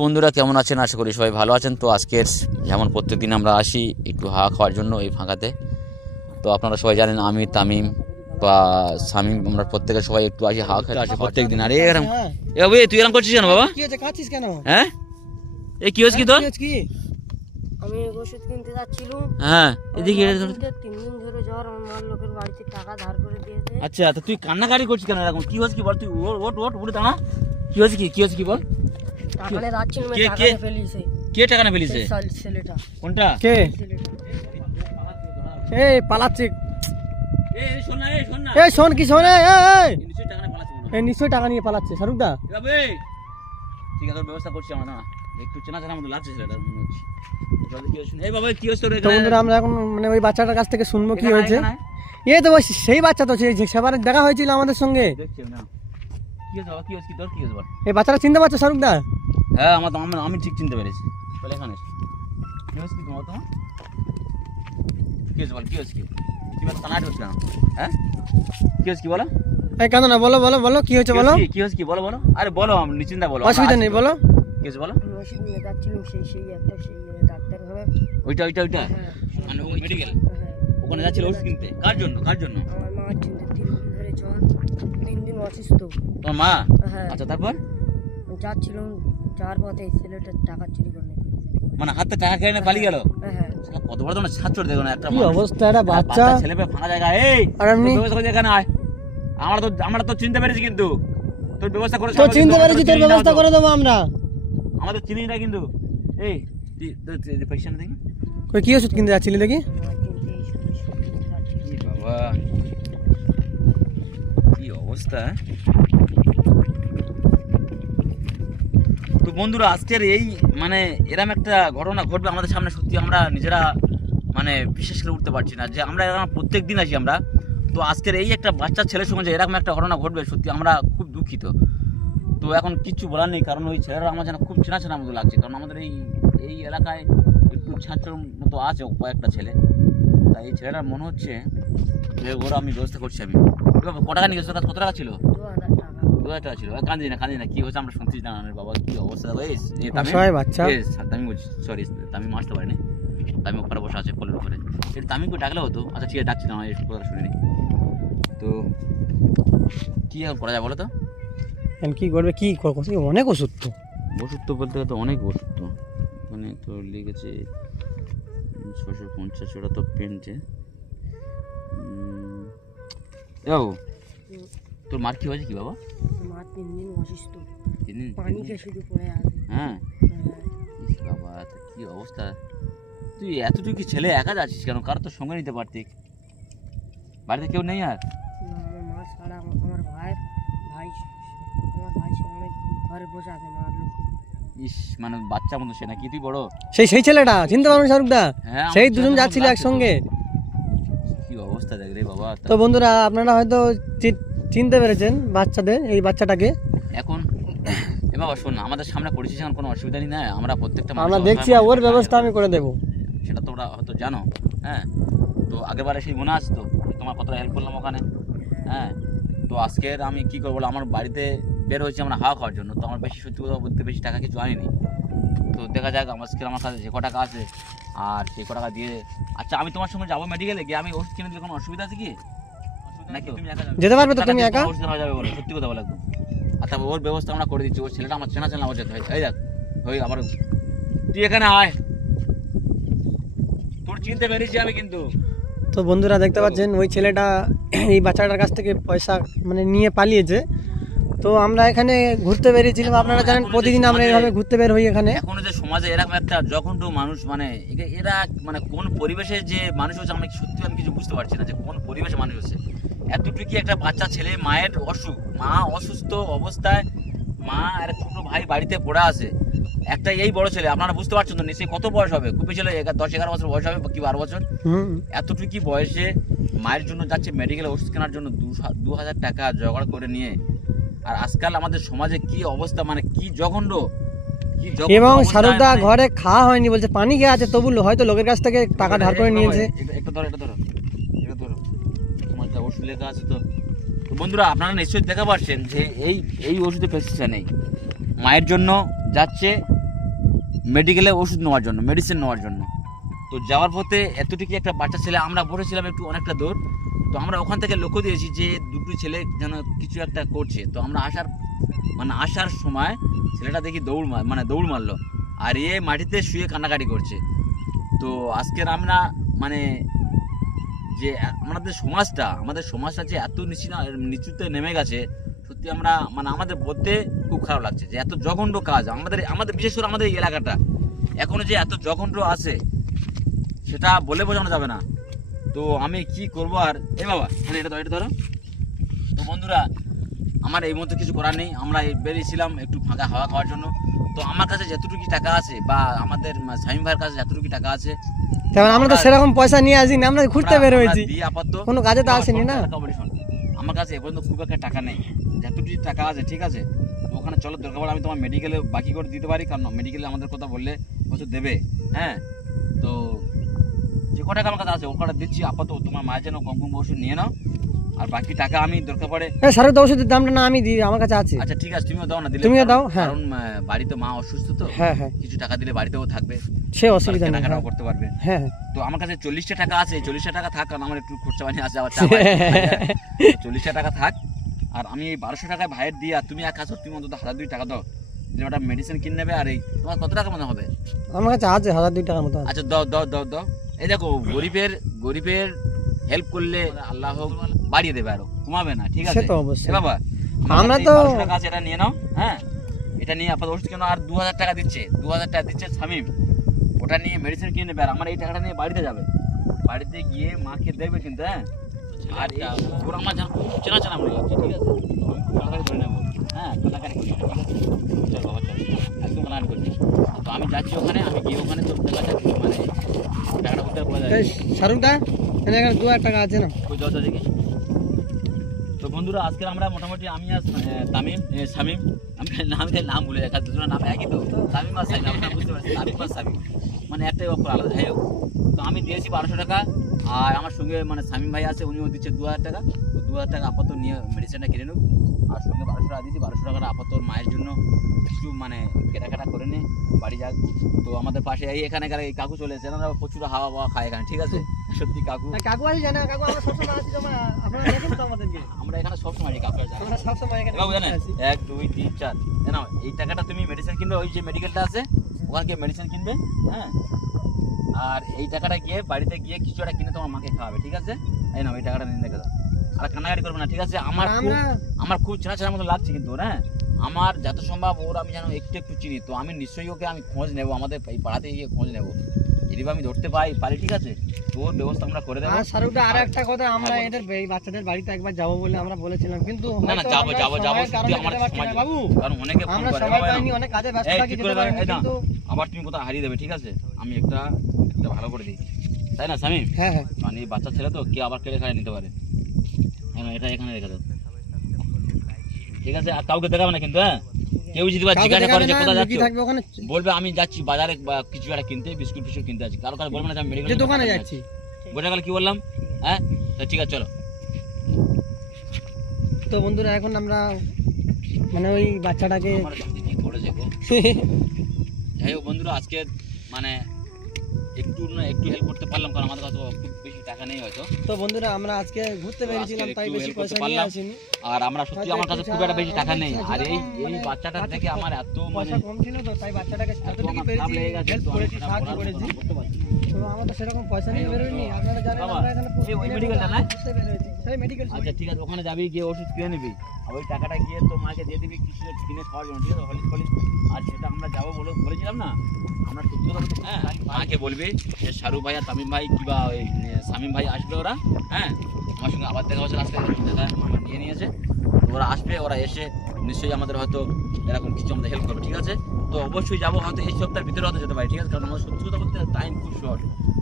বন্ধুরা কেমন আছেন? আশা করি সবাই ভালো আছেন। তো আজকের যেমন প্রত্যেকদিন আমরা আসি একটু হাওয়া খাওয়ার জন্য এই ফাঁকাতে। তো আপনারা সবাই জানেন আমি তামিম বা শামিম আমরা প্রত্যেকে সবাই একটু আসি হাওয়া খেতে আসি প্রত্যেক দিন। আরে এরকম হ্যাঁ এ তুই এরকম করছিস কেন বাবা? কি কেন? হ্যাঁ? এ কি হচ্ছে কি তোর? কি হয়েছে কি? আমি ওষুধ কিনতে যাচ্ছিলাম। হ্যাঁ এদিকে এটা ধর। তিনটে তিন দিন ধরে জ্বর আমার মার লোকের বাড়িতে টাকা ধার করে দিয়েছে। আচ্ছা তো তুই কান্নাকাটি করছিস কেন এরকম? কি হচ্ছে কি বল? তুই ওট ওট ওট উঠে দাঁড়া। কি হচ্ছে কি? কি হচ্ছে কি বল? টাকা নিয়ে কে? ফেলিছে ছেলেটা। কোনটা? কে? এই পালাচ্ছে। এই শোন না এই শোন না। এই শোন কি শোন এই, এই, এই। নিশ্চয়ই টাকা পালাচ্ছে এই নিশ্চয়ই টাকা নিয়ে পালাচ্ছে শাহরুখদা যাবে ঠিক আছে ব্যবস্থা করছি আমরা না একটু চেনা চেনা মতো লাগছে ছেলেটার মনে হচ্ছে। জলদি কি হচ্ছে এই বাবা কি হচ্ছে তোর তো বন্ধুরা আমরা এখন মানে ওই বাচ্চাটার কাছ থেকে শুনব কি হয়েছে? এই তো সেই বাচ্চা তো সেই সেবার দেখা হয়েছিল আমাদের সঙ্গে। না। কি হচ্ছে বাবা কি হচ্ছে কি তোর কি হচ্ছে বল? এই বাচ্চাটা চিনতে পারছ শাহরুখদা হ্যাঁ আমার আমি আমি ঠিক চিনতে পেরেছি। চলে এখানে কি হচ্ছে কি তোমার তোমার কি হচ্ছে বল কি হচ্ছে কি? তুমি কানাট হচ্ছে হ্যাঁ? কি হচ্ছে কি বলো? এই কেন না বলো বলো বলো কি হয়েছে বলো? কি? কি কি বলো বলো। আরে বলো আমি নিশ্চিন্তা বলো অসুবিধা নেই বলো। কি বলো? ওষুধ নিয়ে যাচ্ছিলাম সেই সেই একটা সেই ডাক্তার ঘরে। ওইটা ওইটা ওইটা? হ্যাঁ। মানে ওই মেডিকেল হ্যাঁ। ওখানে যাচ্ছিল ওষুধ কিনতে? কার জন্য? কার জন্য? আমার মা তিন দিন তিন দিন ধরে জ্বর তিন দিন অসুস্থ তোমার মা? হ্যাঁ। আচ্ছা তারপর? যাচ্ছিলাম পথে ছেলেটার টাকা চুরি করে মানে হাতে টাকা কেড়ে নিয়ে পালিয়ে গেল? হ্যাঁ হ্যাঁ। শালা কত বড় তোমার ছাত্র দেখো না একটা কি অবস্থা একটা বাচ্চা ছেলে পেয়ে ফাঁকা জায়গা এই আর এমনি এখানে আয়। আমরা তো আমরা তো চিনতে পেরেছি কিন্তু। তোর ব্যবস্থা করে তো চিনতে পেরেছি তোর ব্যবস্থা করে দেবো আমরা। আমাদের চিনিস না কিন্তু এই পেশেন্ট দেখি। কই কি ওষুধ কিনতে যাচ্ছিলি দেখি? বাবা। অবস্থা? তো বন্ধুরা, আজকের এই মানে এরম একটা ঘটনা ঘটবে আমাদের সামনে, সত্যি আমরা নিজেরা মানে বিশেষ করে উঠতে পারছি না যে আমরা এরকম প্রত্যেক দিন আসি আমরা। তো আজকের এই একটা বাচ্চা ছেলের সঙ্গে যে এরকম একটা ঘটনা ঘটবে, সত্যি আমরা খুব দুঃখিত। তো এখন কিচ্ছু বলার নেই, কারণ ওই ছেলেরা আমার যেন খুব চেনা চেনা মতো লাগছে, কারণ আমাদের এই এই এলাকায় একটু ছাত্রর মতো আছে কয়েকটা ছেলে। তাই এই ছেলেটার মনে হচ্ছে যে ওরা আমি ব্যবস্থা করছি আমি। ক টাকা নিয়ে গেছো কত টাকা ছিল? দু হাজার টাকা। দু হাজার টাকা ছিল। কান্দি না কান্দি না। কি হচ্ছে আমরা শুনছি না বাবা কি অবস্থা তামিম। বাচ্চা। এই, তামিম বলছি সরি তামিম আসতে পারেনি। তামিম বসে আছে পোলের উপরে। এটা তামিমকে ডাকলে হতো। আচ্ছা ঠিক আছে ডাকছি না এই কথা শুনিনি তো কি এখন করা যায় বলো তো? এখন কি করবে? কি করব অনেক ওষুধ তো। ওষুধ তো বলতে গেলে তো অনেক ওষুধ তো। মানে তো লিখেছে ছশো পঞ্চাশ ওটা তো পেন্টে। ও। তোর মার কি হয়েছে কি বাবা? মা তিন দিন অসুস্থ। তিন দিন- পানি খেয়ে শুধু পড়ে আছে। হ্যাঁ? হ্যাঁ। বাবা তো কি অবস্থা? তুই এতটুকু ছেলে একা যাচ্ছিস কেন? কারও তো সঙ্গে নিতে পারতি বাড়িতে কেউ নেই আর? আমার মা ছাড়া আমার ভাইয়ের ভাই আমার ভাই সে অনেক ঘরে বসে আছে মার লোক। ইস মানে বাচ্চা মতো সে নাকি? তুই বড়? সেই সেই ছেলেটা চিনতে পারবেন শাহরুখদা হ্যাঁ সেই দুজন যাচ্ছিল একসঙ্গে। কি অবস্থা দেখ রে বাবা তো বন্ধুরা আপনারা হয়তো চিনতে পেরেছেন বাচ্চাদের এই বাচ্চাটাকে। এখন এ বাবা শোন আমাদের সামনে পড়েছিস এখন কোনো অসুবিধা নেই না আমরা প্রত্যেকটা আমরা দেখছি ওর ব্যবস্থা আমি করে দেবো। সেটা তোমরা হয়তো জানো হ্যাঁ? তো আগেরবারে সেই মনে আছে তো তোমার কতটা হেল্প করলাম ওখানে হ্যাঁ? তো আজকের আমি কি করব আমার বাড়িতে বের হয়েছি আমরা হাওয়া খাওয়ার জন্য তো আমার বেশি সত্যি কথা বলতে বেশি টাকা কিছু আনিনি। তো দেখা যাক আমার আজকে আমার কাছে যে কটা টাকা আছে আর সেই টাকা দিয়ে আচ্ছা আমি তোমার সঙ্গে যাব মেডিকেলে গিয়ে আমি ওষুধ কিনে দিলে কোনো অসুবিধা আছে কি? নাকি? যেতে পারবে তো তুমি একা? ওষুধ নেওয়া যাবে বলো সত্যি কথা বলো একদম। আচ্ছা ওর ব্যবস্থা আমরা করে দিচ্ছি। ওর ছেলেটা আমার চেনা চেনা আমার যেতে হয়। এই দেখ ওই আমার তুই এখানে আয়। তোর চিনতে পেরেছি আমি কিন্তু। তো বন্ধুরা দেখতে পাচ্ছেন ওই ছেলেটা এই বাচ্চাটার কাছ থেকে পয়সা মানে নিয়ে পালিয়েছে। তো আমরা এখানে ঘুরতে বেরিয়েছিলাম। আপনারা জানেন প্রতিদিন আমরা এইভাবে ঘুরতে বের হই এখানে। এখনও যে সমাজে এরকম একটা জঘন্য মানুষ মানে এরা মানে কোন পরিবেশে যে মানুষ হচ্ছে আমি সত্যি আমি কিছু বুঝতে পারছি না যে কোন পরিবেশে মানুষ হচ্ছে। এতটুকু একটা বাচ্চা ছেলে মায়ের অসুখ। মা অসুস্থ অবস্থায় মা আর ছোট ভাই বাড়িতে পড়ে আছে। একটা এই বড় ছেলে আপনারা বুঝতে পারছেন তো নিশ্চয়ই কত বয়স হবে? খুবই ছেলে দশ এগারো বছর বয়স হবে কি বারো বছর? এতটুকু বয়সে মায়ের জন্য যাচ্ছে মেডিকেল ওষুধ কেনার জন্য দু হাজার টাকা জোগাড় করে নিয়ে আর আজকাল আমাদের সমাজে কি অবস্থা মানে কি জঘন্য? এবং শারদা ঘরে খাওয়া হয়নি বলছে পানি খেয়ে আছে তবু হয়তো লোকের কাছ থেকে টাকা ধার করে এই নিয়েছে। এটা- এটা ধরো এটা ধরো এটা ধরো। তোমার যা ওষুধ লেখা আছে তো। তো বন্ধুরা আপনারা নিশ্চয়ই দেখা পাচ্ছেন যে এই এই ওষুধে প্রেসক্রিপশন নেই। মায়ের জন্য যাচ্ছে মেডিকেলে ওষুধ নেওয়ার জন্য মেডিসিন নেওয়ার জন্য। তো যাওয়ার পথে এতটুকু একটা বাচ্চা ছেলে আমরা বসেছিলাম একটু অনেকটা দূর। তো আমরা ওখান থেকে লক্ষ্য দিয়েছি যে দুটো ছেলে যেন কিছু একটা করছে। তো আমরা আসার মানে আসার সময় ছেলেটা দেখি দৌড় মার মানে দৌড় মারলো। আর এ মাটিতে শুয়ে কান্নাকাটি করছে। তো আজকের আমরা মানে যে আমাদের সমাজটা আমাদের সমাজটা যে এত নিচু নিচুতে নেমে গেছে, সত্যি আমরা মানে আমাদের বলতে খুব খারাপ লাগছে যে এত জঘন্য কাজ আমাদের আমাদের, বিশেষ করে আমাদের এই এলাকাটা। এখনও যে এত জঘন্য আছে, সেটা বলে বোঝানো যাবে না। তো আমি কি করব আর? এ বাবা হ্যাঁ এটা ধরো এটা ধরো। তো বন্ধুরা আমার এই মধ্যে কিছু করার নেই। আমরা বেরিয়েছিলাম একটু ফাঁকা হাওয়া খাওয়ার জন্য। তো আমার কাছে যতটুকু টাকা আছে বা আমাদের স্বামী ভাইয়ের কাছে যতটুকু টাকা আছে তেমন আমরা তো সেরকম পয়সা নিয়ে আসিনি আমরা ঘুরতে বের হয়েছি। কোনো কাজে তো আসেনি না। আমার কাছে এ পর্যন্ত খুব একটা টাকা নেই। যতটুকু টাকা আছে ঠিক আছে? ওখানে চলো দরকার আমি তোমার মেডিকেলে বাকি করে দিতে পারি। কারণ মেডিকেলে আমাদের কথা বললে দেবে। হ্যাঁ? আমার কাছে আছে ও কটা দিচ্ছি আপাতত তোমার মায়ের জন্য কম কম ওষুধ নিয়ে নাও আর বাকি টাকা আমি দরকার পড়ে হ্যাঁ ওষুধের দামটা না আমি দিই আমার কাছে আছে। আচ্ছা ঠিক আছে তুমিও দাও না দিলে তুমিও দাও, হ্যাঁ। কারণ বাড়িতে মা অসুস্থ তো হ্যাঁ হ্যাঁ। কিছু টাকা দিলে বাড়িতেও থাকবে সে অসুবিধা নেই কেনাকাটাও হ্যাঁ। করতে পারবে। হ্যাঁ হ্যাঁ। তো আমার কাছে চল্লিশটা টাকা আছে চল্লিশটা টাকা থাক কারণ আমার একটু খরচা আছে আবার চল্লিশটা টাকা থাক আর আমি এই বারোশো টাকায় ভাইয়ের দিয়ে আর তুমি এক কাজ তুমি অন্তত হাজার দুই টাকা দাও। যে ওটা মেডিসিন কিনে নেবে আর এই তোমার কত টাকা মনে হবে? আমার কাছে আছে হাজার দুই টাকার মতো আচ্ছা দাও দাও দাও দাও। এই দেখো গরিবের গরিবের হেল্প করলে আল্লাহ বাড়িয়ে দেবে আরও কমাবে না ঠিক সে আছে তো অবশ্যই। বাবা আমরা তো আছে এটা নিয়ে নাও হ্যাঁ? এটা নিয়ে আপাতত ওষুধ কেন আর দু হাজার টাকা দিচ্ছে দু হাজার টাকা দিচ্ছে স্বামীম ওটা নিয়ে মেডিসিন কিনে নেবে আর আমার এই টাকাটা নিয়ে বাড়িতে যাবে। বাড়িতে গিয়ে মাকে দেখবে কিন্তু হ্যাঁ? আর এই ওর আমার চেনা চেনা মনে লাগছে ঠিক আছে? তাড়াতাড়ি ধরে নেব। তো আমি যাচ্ছি ওখানে আমি গিয়ে ওখানে দু হাজার টাকা আছে তো বন্ধুরা আজকে আমরা মোটামুটি আমি আর তামিম শামিম আমি নাম নাম ভুলে যাচ্ছি দুজনের নাম একই তো। তামিম আর আপনারা বুঝতে পারছেন, তামিম আর শামিম। মানে একটাই অক্ষর আলাদা, যাই হোক। তো আমি দিয়েছি বারোশো টাকা, আর আমার সঙ্গে মানে শামিম ভাই আছে, উনিও দিচ্ছে দু হাজার টাকা। দু হাজার টাকা আপাতত নিয়ে মেডিসিনটা কিনে নেব। আর সঙ্গে বারোশো টাকা দিয়েছি। বারোশো টাকাটা আপাতত মায়ের জন্য একটু মানে কেনাকাটা করে নে বাড়ি যাক। তো আমাদের পাশে এই এখানে এই কাকু চলে এসেছে। প্রচুর হাওয়া বাওয়া খায় এখানে ঠিক আছে? সত্যি কাকু। কাকু আছে জানা কাকু আমরা সবসময় আপনারা দেখেন তো আমাদেরকে। আমরা এখানে সবসময় কাকু আছে আমরা সবসময় এখানে বাবু জানেন? এক দুই তিন চার। না এই টাকাটা তুমি মেডিসিন কিনবে ওই যে মেডিকেলটা আছে ওখানে গিয়ে মেডিসিন কিনবে হ্যাঁ? আর এই টাকাটা গিয়ে বাড়িতে গিয়ে কিছু একটা কিনে তোমার মাকে খাওয়াবে ঠিক আছে? এই নাও এই টাকাটা নিয়ে দেখে দাও। আর কান্নাকাটি করবে না ঠিক আছে? আমার খুব আমার খুব চেনা চেনার মতো লাগছে কিন্তু হ্যাঁ? আমার যত সম্ভব ওর আমি যেন একটু একটু চিনি তো আমি নিশ্চয়ই ওকে আমি খোঁজ নেব আমাদের এই পাড়াতে গিয়ে খোঁজ নেব। যদি আমি ধরতে পাই পারি ঠিক আছে? তো ওর ব্যবস্থা আমরা করে দেবো। আর শাহরুখদা আর একটা কথা আমরা হ্যাঁ, এদের এই বাচ্চাদের বাড়িতে একবার যাব বলে আমরা বলেছিলাম কিন্তু না না যাব যাব যাব সত্যি আমার পারছি বাবু। কারণ অনেকে ফোন করে বাবা, পাইনি অনেক কাজে ব্যস্ত থাকি যেতে। কিন্তু আবার তুমি কোথাও হারিয়ে দেবে ঠিক আছে? আমি একটা একটা ভালো করে দিই। তাই না স্বামী? হ্যাঁ হ্যাঁ। মানে বাচ্চা ছেলে তো কে আবার কেড়ে খায় নিতে পারে? হ্যাঁ এটা এখানে রেখে দাও। ঠিক আছে আর কাউকে দেখাবে না কিন্তু হ্যাঁ? কেউ যদি বা জিজ্ঞাসা করে যে কোথায় যাচ্ছ বলবে আমি যাচ্ছি বাজারে কিছু একটা কিনতে বিস্কুট ফিস্কুট কিনতে আছি কারও কারও বলবে না যে আমি মেডিকেল দোকানে যাচ্ছি। বোঝা গেল কি বললাম? হ্যাঁ? তো ঠিক আছে চলো। তো বন্ধুরা এখন আমরা মানে ওই বাচ্চাটাকে যাই হোক বন্ধুরা আজকে মানে একটু না একটু হেল্প করতে পারলাম কারণ আমাদের কাছে খুব বেশি টাকা নেই হয়তো। তো বন্ধুরা আমরা আজকে ঘুরতে বেরিয়েছিলাম তাই বেশি পয়সা নিয়ে পারলাম। আসিনি। আর আমরা সত্যি আমার কাছে খুব একটা বেশি টাকা নেই। আর এই এই বাচ্চাটার থেকে আমার এত মানে কম ছিল তো তাই বাচ্চাটাকে এত লেগে গেছে সাহায্য করেছি। তো আমরা সেরকম পয়সা নিয়ে এই আপনারা জানেন আমরা এখানে ওই মেডিকেলটা না? সেই মেডিকেল আচ্ছা ঠিক আছে ওখানে যাবি গিয়ে ওষুধ কিনে নিবি আর ওই টাকাটা গিয়ে তো মাকে দিয়ে দিবি কিছু কিনে খাওয়ার জন্য ঠিক আছে হলিস ফলিস। আর যেটা আমরা যাব বলে বলেছিলাম না আমরা সত্যি কথা হ্যাঁ মাকে বলবি যে শাহরুখ ভাই আর তামিম ভাই কিবা ওই শামীম ভাই আসবে ওরা হ্যাঁ? আমার সঙ্গে আবার দেখা হচ্ছে আজকে দেখা আমার নিয়ে নিয়েছে। ওরা আসবে, ওরা এসে নিশ্চয়ই আমাদের হয়তো এরকম কিছু আমাদের হেল্প করবে, ঠিক আছে? তো অবশ্যই যাব, হয়তো এই সপ্তাহের ভিতরে হয়তো যেতে পারি, ঠিক আছে? কারণ আমার সত্যি কথা বলতে টাইম খুব শর্ট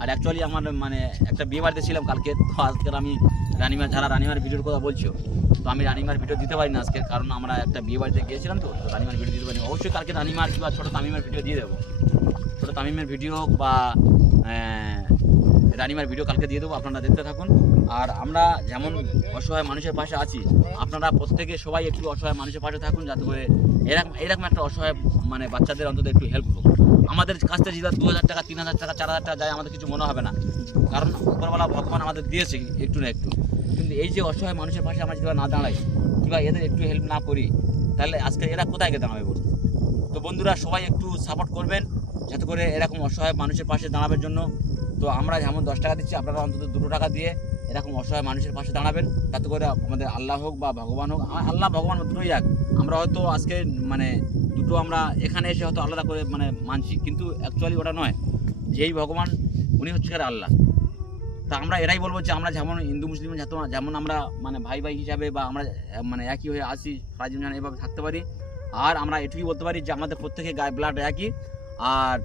আর অ্যাকচুয়ালি আমার মানে একটা বিয়ে বাড়িতে ছিলাম কালকে, তো আজকের আমি রানিমার, যারা রানিমার ভিডিওর কথা বলছো, তো আমি রানিমার ভিডিও দিতে পারি না আজকে, কারণ আমরা একটা বিয়ে বাড়িতে গিয়েছিলাম তো রানিমার ভিডিও দিতে পারি অবশ্যই কালকে রানিমার কিংবা ছোটো তামিমের ভিডিও দিয়ে দেবো। ছোটো তামিমের ভিডিও বা রানিমার ভিডিও কালকে দিয়ে দেবো, আপনারা দেখতে থাকুন। আর আমরা যেমন অসহায় মানুষের পাশে আছি, আপনারা প্রত্যেকে সবাই একটু অসহায় মানুষের পাশে থাকুন যাতে করে এরকম এরকম একটা অসহায় মানে বাচ্চাদের অন্তত একটু হেল্প হোক। আমাদের কাছ থেকে যেটা দু হাজার টাকা, তিন হাজার টাকা, চার হাজার টাকা যায়, আমাদের কিছু মনে হবে না। কারণ উপরবেলা ভগবান আমাদের দিয়েছে একটু না একটু। কিন্তু এই যে অসহায় মানুষের পাশে আমরা যদি না দাঁড়াই কিংবা এদের একটু হেল্প না করি, তাহলে আজকে এরা কোথায় গিয়ে দাঁড়াবে বলুন? তো বন্ধুরা সবাই একটু সাপোর্ট করবেন, যাতে করে এরকম অসহায় মানুষের পাশে দাঁড়াবার জন্য তো আমরা যেমন দশ টাকা দিচ্ছি, আপনারা অন্তত দুটো টাকা দিয়ে এরকম অসহায় মানুষের পাশে দাঁড়াবেন। তাতে করে আমাদের আল্লাহ হোক বা ভগবান হোক আল্লাহ ভগবান দুটোই এক। আমরা হয়তো আজকে মানে দুটো আমরা এখানে এসে হয়তো আলাদা করে মানে মানছি, কিন্তু অ্যাকচুয়ালি ওটা নয়। যেই ভগবান, উনি হচ্ছে আল্লাহ। তা আমরা এরাই বলব যে আমরা যেমন হিন্দু, মুসলিম যেমন আমরা মানে ভাই ভাই হিসাবে বা আমরা মানে একই হয়ে আসি সারা জীবন এভাবে থাকতে পারি। আর আমরা এটুকুই বলতে পারি যে আমাদের প্রত্যেকে গায়ে ব্লাড একই। আর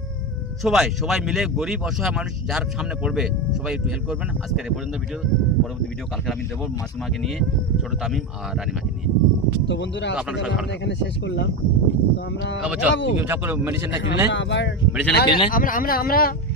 সবাই সবাই মিলে গরিব অসহায় মানুষ যার সামনে পড়বে সবাই একটু হেল্প করবেন। আজকের এ পর্যন্ত ভিডিও পরবর্তী ভিডিও কালকে আমি দেবো মাসুমাকে নিয়ে ছোট তামিম আর রানিমাকে নিয়ে। তো বন্ধুরা আপনারা এখানে শেষ করলাম। তো আমরা আবার মেডিসিনটা কিনে মেডিসিনটা কিনলে। আমরা আমরা আমরা আমি